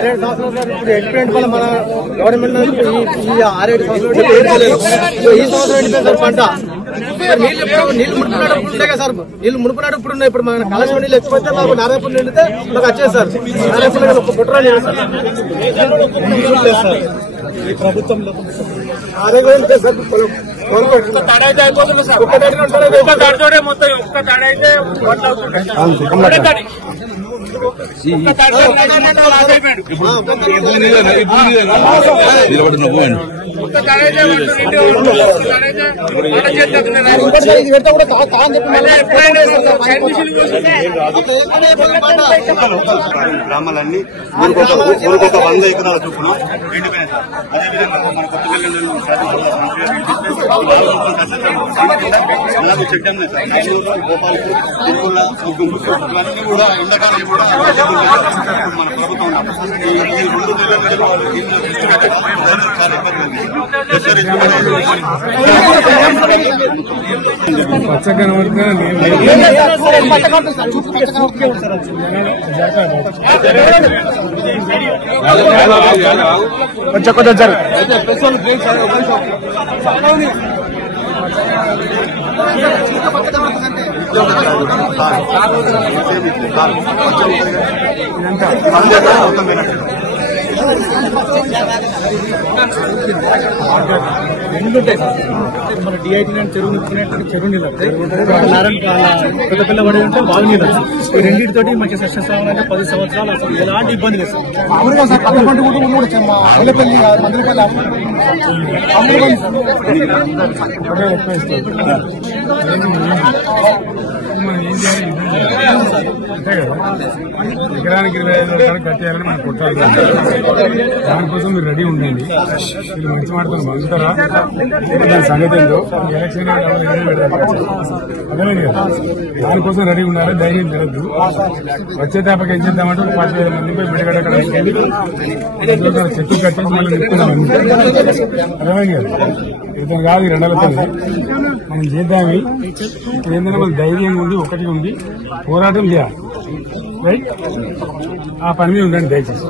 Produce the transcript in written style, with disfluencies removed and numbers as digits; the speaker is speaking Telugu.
ఎక్స్పెరిమెంట్ వల్ల మన గవర్నమెంట్ ఈ 6-7 సంవత్సరాలు ఈ సంవత్సరం ఎండిపోయింది సార్ పంట. నీళ్లు మునుపున్నాడు కదా సార్, నీళ్లు మునుపున్నాడు ఇప్పుడు ఉన్నాయి. ఇప్పుడు మన కాళేశ్వరం నీళ్ళు ఎక్కిపోతే మాకు నారాయణపూర్ నిండితే మాకు వచ్చేది సార్. నారాయణపూర్ ఒక కుట్ర లేదు సార్ ఈ ప్రభుత్వంలో. అదే సార్ గ్రామాలన్నీ ఊరికొక 100 ఎకరాల చొప్పున ఎండిపోయినాయి సార్. అదేవిధంగా మన అలాగే చెడ్డం గోపాలపూర్ తిరుమల ఇవన్నీ కూడా ఎండాకాలం కూడా మన ప్రభుత్వం ఈ 2 రెండుంటాయి సార్. మన DIT చెరువు చెరువు నీళ్ళు పెద్దపిల్ల పడి ఉంటే బాగు నీళ్ళు. ఈ రెండింటితోటి మంచి సక్సెస్ అవ్వాలంటే 10 సంవత్సరాలు అసలు ఎలాంటి ఇబ్బంది లేదు సార్. మామూలుగా సార్ పక్క పంట కూడా మల్లెపల్లి అంతే కదా, ఎకరానికి 25 రూపాయలు కట్టేయాలని మనం కొట్టాలి. దానికోసం మీరు రెడీ ఉండండి. మీరు మంచి మాటలు మలుగుతారా దాని సంగతి ఏందో ఎలక్షన్ అదేలేదు కదా, దానికోసం రెడీ ఉండాలి. ధైర్యం తిరగద్దు. వచ్చే తేపకి ఏం చేద్దామంటే 10,000 మంది పోయి బిడగడ చెట్టు కట్టేసి మళ్ళీ నిలుపుకున్నాం. అర్థమైంది కదా, ఇతను కాదు 2 నెలలతో మనం చేద్దామి. ఇప్పుడు ఏంటంటే మన ధైర్యం ఉంది, ఒకటి ఉంది, పోరాటం చేయాలి. రైట్, ఆ పని మీద ఉండండి దయచేసి.